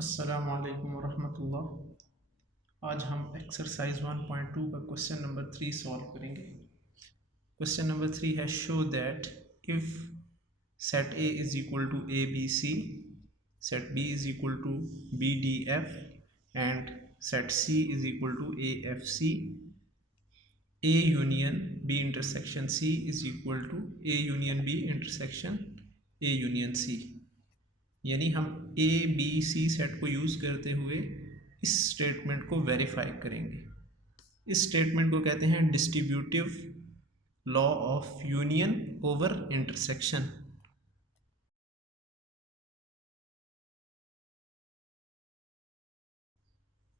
अस्सलामु अलैकुम वरहमतुल्लाह। आज हम एक्सरसाइज 1.2 का क्वेश्चन नंबर 3 सॉल्व करेंगे। क्वेश्चन नंबर 3 है show that if set A is equal to A B C, set B is equal to B D F and set C is equal to A F C, A union B intersection C is equal to A union B intersection A union C. यानी हम A B C set को use करते हुए इस statement को verify करेंगे। इस statement को कहते हैं distributive law of union over intersection.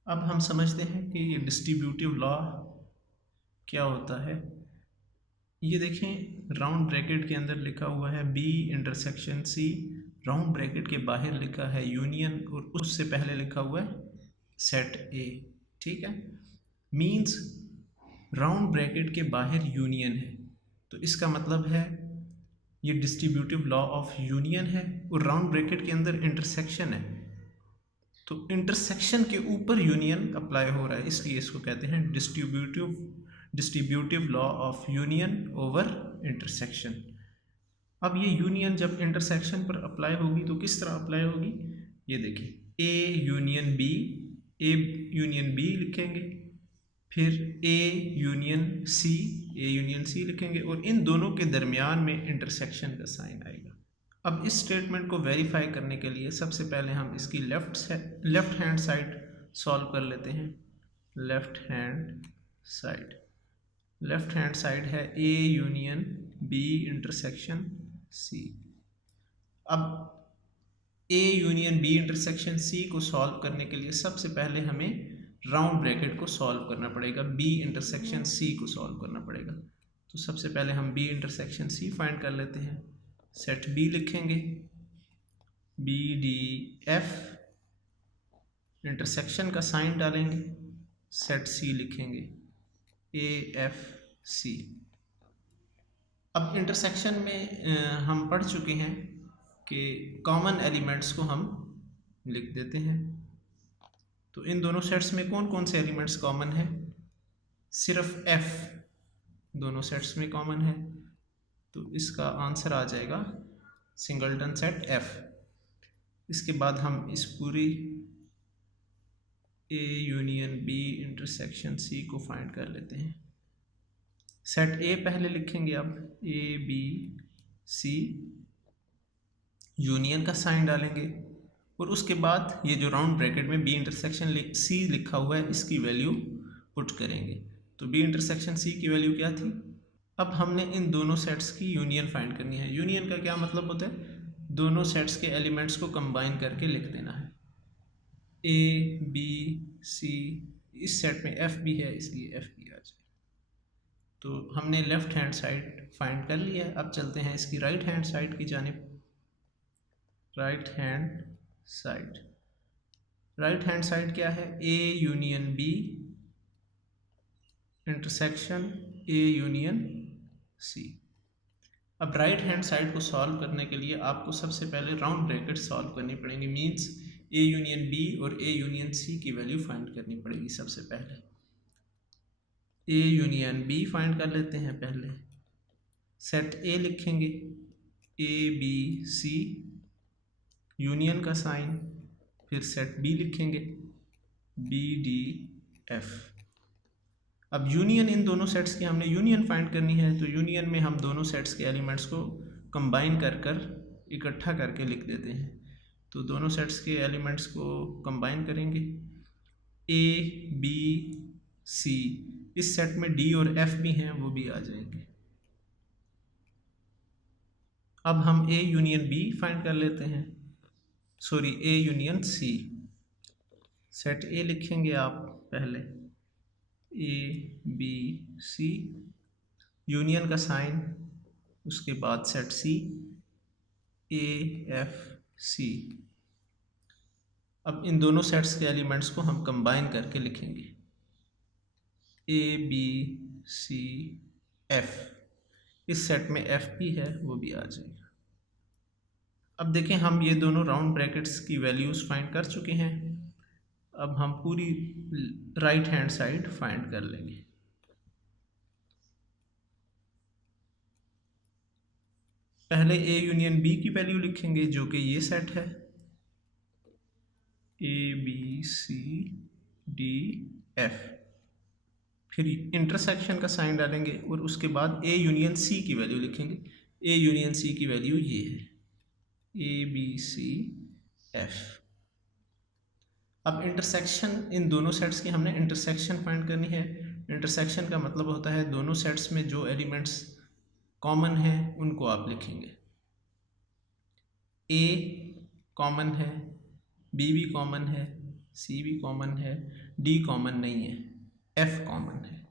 अब हम समझते हैं कि ये डिस्ट्रीब्यूटिव लॉ क्या होता है। ये देखें, राउंड ब्रैकेट के अंदर लिखा हुआ है B intersection C, round bracket के बाहर लिखा है यूनियन और उससे पहले लिखा हुआ है सेट ए। ठीक है, मींस राउंड ब्रैकेट के बाहर यूनियन है, तो इसका मतलब है ये डिस्ट्रीब्यूटिव लॉ ऑफ यूनियन है और राउंड ब्रैकेट के अंदर इंटरसेक्शन है, तो इंटरसेक्शन के ऊपर यूनियन अप्लाई हो रहा है, इसलिए इसको कहते हैं distributive law of union over intersection. अब ये यूनियन जब इंटरसेक्शन पर अप्लाई होगी तो किस तरह अप्लाई होगी, ये देखिए ए यूनियन बी लिखेंगे, फिर ए यूनियन सी लिखेंगे और इन दोनों के दरमियान में इंटरसेक्शन का साइन आएगा। अब इस स्टेटमेंट को वेरीफाई करने के लिए सबसे पहले हम इसकी लेफ्ट हैंड साइड सॉल्व कर लेते हैं। लेफ्ट हैंड साइड है A union B intersection C. अब A union B intersection C को सॉल्व करने के लिए सबसे पहले हमें राउंड ब्रैकेट को सॉल्व करना पड़ेगा, बी इंटरसेक्शन सी को सॉल्व करना पड़ेगा। तो सबसे पहले हम बी इंटरसेक्शन सी फाइंड कर लेते हैं। सेट बी लिखेंगे, बी डी एफ, इंटरसेक्शन का साइन डालेंगे, सेट सी लिखेंगे, ए एफ सी। अब इंटरसेक्शन में हम पढ़ चुके हैं कि कॉमन एलिमेंट्स को हम लिख देते हैं। तो इन दोनों सेट्स में कौन कौन से एलिमेंट्स कॉमन है, सिर्फ एफ दोनों सेट्स में कॉमन है, तो इसका आंसर आ जाएगा सिंगलटन सेट एफ। इसके बाद हम इस पूरी A union B intersection C को फाइंड कर लेते हैं। सेट ए पहले लिखेंगे, अब ए बी सी, यूनियन का साइन डालेंगे और उसके बाद ये जो राउंड ब्रैकेट में बी इंटरसेक्शन सी लिखा हुआ है इसकी वैल्यू पुट करेंगे। तो बी इंटरसेक्शन सी की वैल्यू क्या थी। अब हमने इन दोनों सेट्स की यूनियन फाइंड करनी है। यूनियन का क्या मतलब होता है, दोनों सेट्स के एलिमेंट्स को कंबाइन करके लिख देना है। ए बी सी, इस सेट में एफ भी है इसलिए एफ भी आ जाए। तो हमने लेफ्ट हैंड साइड फाइंड कर लिया है। अब चलते हैं इसकी राइट हैंड साइड की जानिब। राइट हैंड साइड क्या है, A union B intersection A union C. अब राइट हैंड साइड को सॉल्व करने के लिए आपको सबसे पहले राउंड ब्रैकेट सॉल्व करनी पड़ेंगी, मींस ए यूनियन बी और ए यूनियन सी की वैल्यू फाइंड करनी पड़ेगी। सबसे पहले ए यूनियन बी फाइंड कर लेते हैं। पहले सेट ए लिखेंगे, ए बी सी, यूनियन का साइन, फिर सेट बी लिखेंगे, बी डी एफ। अब यूनियन, इन दोनों सेट्स की हमने यूनियन फाइंड करनी है, तो यूनियन में हम दोनों सेट्स के एलिमेंट्स को कंबाइन कर इकट्ठा करके लिख देते हैं। तो दोनों सेट्स के एलिमेंट्स को कंबाइन करेंगे, ए बी सी, इस सेट में डी और एफ भी हैं वो भी आ जाएंगे। अब हम ए यूनियन बी फाइंड कर लेते हैं, sorry A union C. Set A लिखेंगे आप पहले, ए बी सी, यूनियन का साइन, उसके बाद सेट सी, ए एफ सी। अब इन दोनों सेट्स के एलिमेंट्स को हम कंबाइन करके लिखेंगे, ए बी सी एफ, इस सेट में एफ भी है वो भी आ जाएगा। अब देखें हम ये दोनों राउंड ब्रैकेट्स की वैल्यूज़ फाइंड कर चुके हैं। अब हम पूरी राइट हैंड साइड फाइंड कर लेंगे। पहले ए यूनियन बी की वैल्यू लिखेंगे जो कि ये सेट है ABCDF। फिर इंटरसेक्शन का साइन डालेंगे और उसके बाद ए यूनियन सी की वैल्यू लिखेंगे। ए यूनियन सी की वैल्यू ये है ABCF। अब इंटरसेक्शन, इन दोनों सेट्स की हमने इंटरसेक्शन फाइंड करनी है। इंटरसेक्शन का मतलब होता है दोनों सेट्स में जो एलिमेंट्स कॉमन हैं उनको आप लिखेंगे। A कॉमन है, B भी कॉमन है, C भी कॉमन है, D कॉमन नहीं है, F कॉमन है।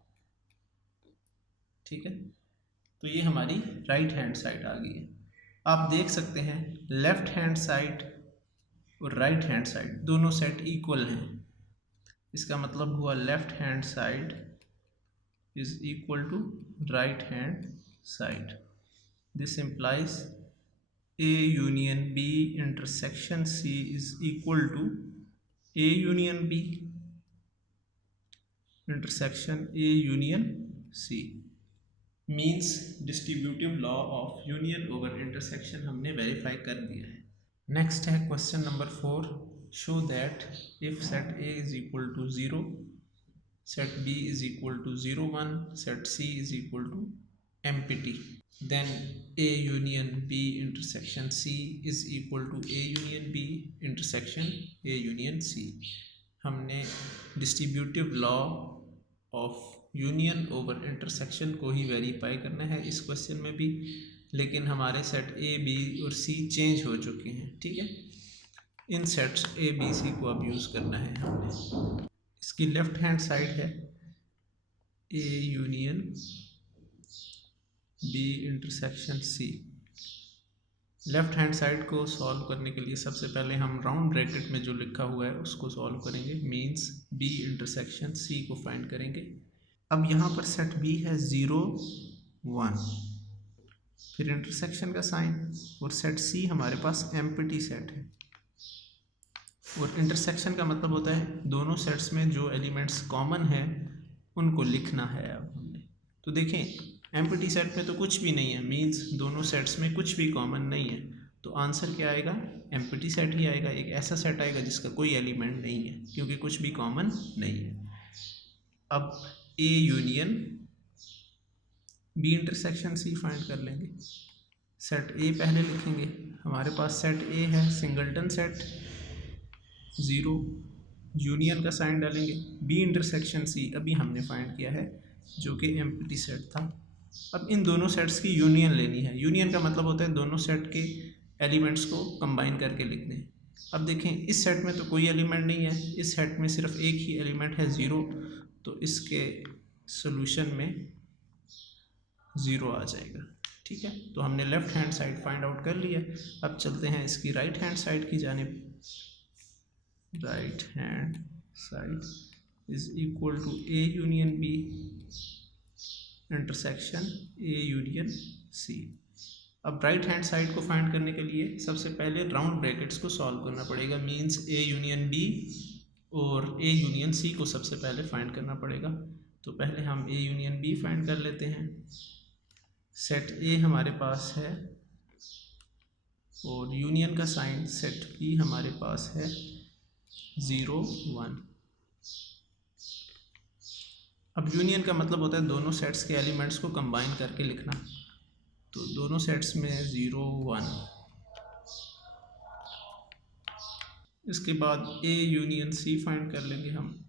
ठीक है, तो ये हमारी राइट हैंड साइड आ गई है। आप देख सकते हैं लेफ्ट हैंड साइड और राइट हैंड साइड दोनों सेट इक्वल हैं। इसका मतलब हुआ left hand side is equal to right hand side. This implies A union B intersection C is equal to A union B intersection A union C। Means distributive law of union over intersection हमने verify कर दिया है। Next है question number 4। Show that if set A is equal to 0, set B is equal to 0 1, set C is equal to empty, then A union B intersection C is equal to A union B intersection A union C। हमने distributive law of union over intersection को ही verify करना है इस question में भी, लेकिन हमारे set A B और C चेंज हो चुके हैं। ठीक है, इन सेट्स A B C को अब यूज़ करना है हमने। इसकी लेफ्ट हैंड साइड है A union B intersection C। Left hand side को सॉल्व करने के लिए सबसे पहले हम राउंड ब्रैकेट में जो लिखा हुआ है उसको सॉल्व करेंगे, मींस B इंटरसेक्शन C को फाइंड करेंगे। अब यहाँ पर सेट B है 0 1, फिर इंटरसेक्शन का साइन, और सेट C हमारे पास एम्प्टी सेट है। और इंटरसेक्शन का मतलब होता है दोनों सेट्स में जो एलिमेंट्स कॉमन है उनको लिखना है। अब हमने तो देखें एम्प्टी सेट में तो कुछ भी नहीं है, मींस दोनों सेट्स में कुछ भी कॉमन नहीं है, तो आंसर क्या आएगा? एम्प्टी सेट ही आएगा। एक ऐसा सेट आएगा जिसका कोई एलिमेंट नहीं है क्योंकि कुछ भी कॉमन नहीं है। अब A union B intersection C find कर लेंगे। सेट A पहले लिखेंगे, हमारे पास सेट A है सिंगलटन सेट 0, यूनियन का साइन डालेंगे। B इंटरसेक्शन C अभी हमने फाइंड किया है जो कि एम्प्टी सेट था। अब इन दोनों सेट्स की यूनियन लेनी है। यूनियन का मतलब होता है दोनों सेट के एलिमेंट्स को कंबाइन करके लिखने। अब देखें इस सेट में तो कोई एलिमेंट नहीं है, इस सेट में सिर्फ एक ही एलिमेंट है 0, तो इसके सॉल्यूशन में 0 आ जाएगा। ठीक है, तो हमने left hand side find out कर लिया। अब चलते हैं इसकी राइट हैंड साइड की जानिब। Right hand side is equal to A union B intersection A union C। अब राइट हैंड साइड को फाइंड करने के लिए सबसे पहले राउंड ब्रैकेट्स को सॉल्व करना पड़ेगा, मींस A यूनियन B और A यूनियन C को सबसे पहले फाइंड करना पड़ेगा। तो पहले हम A यूनियन B फाइंड कर लेते हैं। सेट A हमारे पास है और यूनियन का साइन सेट B हमारे पास है 0 1। अब यूनियन का मतलब होता है दोनों सेट्स के एलिमेंट्स को कंबाइन करके लिखना, तो दोनों सेट्स में 0 1। इसके बाद A यूनियन C फाइंड कर लेंगे हम।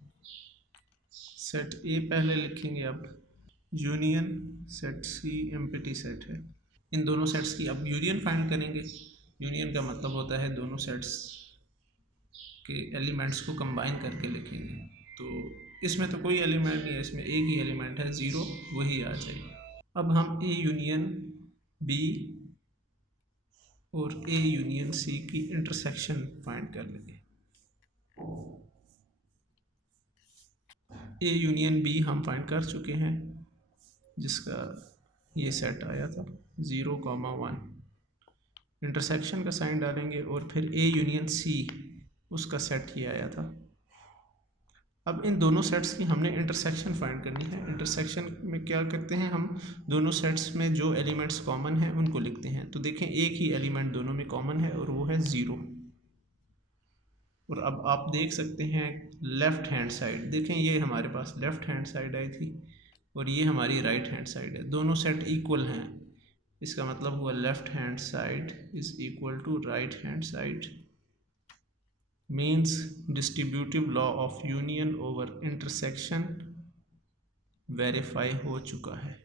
सेट A पहले लिखेंगे, अब union set C empty set है। इन दोनों सेट्स की अब यूनियन फाइंड करेंगे। यूनियन का मतलब होता है दोनों सेट्स के एलिमेंट्स को कंबाइन करके लिखेंगे। तो इसमें तो कोई एलिमेंट नहीं है, इसमें एक ही एलिमेंट है 0, वही आ जाएगा। अब हम A यूनियन B और A यूनियन C की इंटरसेक्शन फाइंड कर लेंगे। A यूनियन B हम फाइंड कर चुके हैं जिसका ये सेट आया था 0 1। इंटरसेक्शन का साइन डालेंगे और फिर ए यूनियन सी, उसका सेट ही आया था। अब इन दोनों सेट्स की हमने इंटरसेक्शन फाइंड करनी है। इंटरसेक्शन में क्या करते हैं, हम दोनों सेट्स में जो एलिमेंट्स कॉमन हैं उनको लिखते हैं। तो देखें एक ही एलिमेंट दोनों में कॉमन है और वो है 0। और अब आप देख सकते हैं लेफ़्ट हैंड साइड, देखें ये हमारे पास लेफ़्ट हैंड साइड आई थी और ये हमारी राइट हैंड साइड है, दोनों सेट इक्वल हैं। इसका मतलब हुआ left hand side is equal to right hand side, means distributive law of union over intersection verify हो चुका है।